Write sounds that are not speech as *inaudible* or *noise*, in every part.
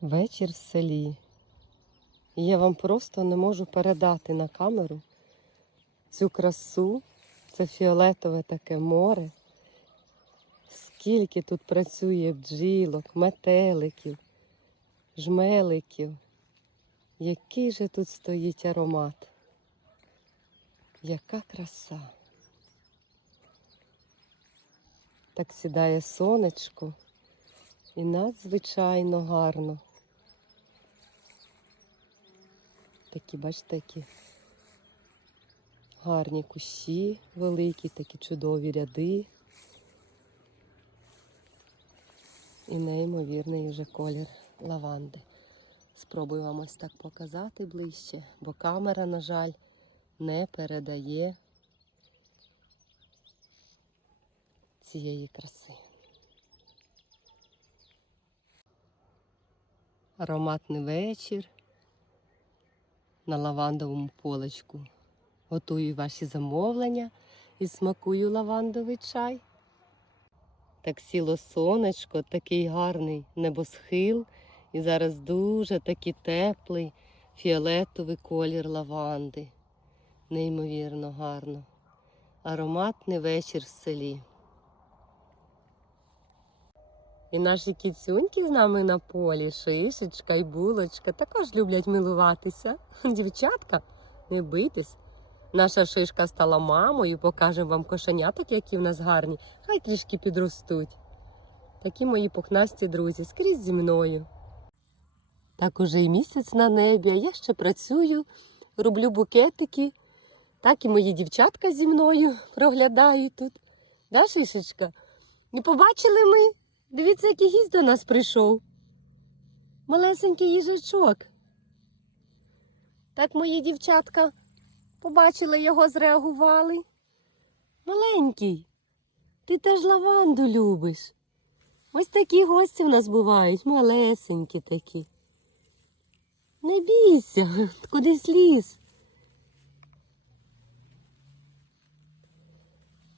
Вечір в селі. Я вам просто не можу передати на камеру цю красу, це фіолетове таке море. Скільки тут працює бджілок, метеликів, жмеликів. Який же тут стоїть аромат. Яка краса. Так сідає сонечко і надзвичайно гарно. Такі, бачите, які гарні кущі великі, такі чудові ряди. І неймовірний вже колір лаванди. Спробую вам ось так показати ближче, бо камера, на жаль, не передає цієї краси. Ароматний вечір на лавандовому полечку. Готую ваші замовлення і смакую лавандовий чай. Так сіло сонечко, такий гарний небосхил. І зараз дуже такий теплий фіолетовий колір лаванди. Неймовірно гарно. Ароматний вечір в селі. І наші кіцюньки з нами на полі, шишечка і булочка, також люблять милуватися. *laughs* Дівчатка, не бийтесь. Наша шишка стала мамою, покажемо вам кошеняток, які в нас гарні. Хай трішки підростуть. Такі мої пухнасті друзі, скрізь зі мною. Так уже і місяць на небі, а я ще працюю, роблю букетики. Так і мої дівчатка зі мною *laughs* проглядають тут. Да, шишечка? І побачили ми. Дивіться, який гість до нас прийшов. Малесенький їжачок. Так мої дівчатка побачили його, зреагували. Маленький, ти теж лаванду любиш. Ось такі гості в нас бувають, малесенькі такі. Не бійся, *laughs* кудись ліз.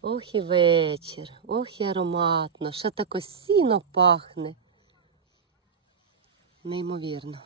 Ох і вечір, ох і ароматно, ще так осіно сіно пахне. Неймовірно.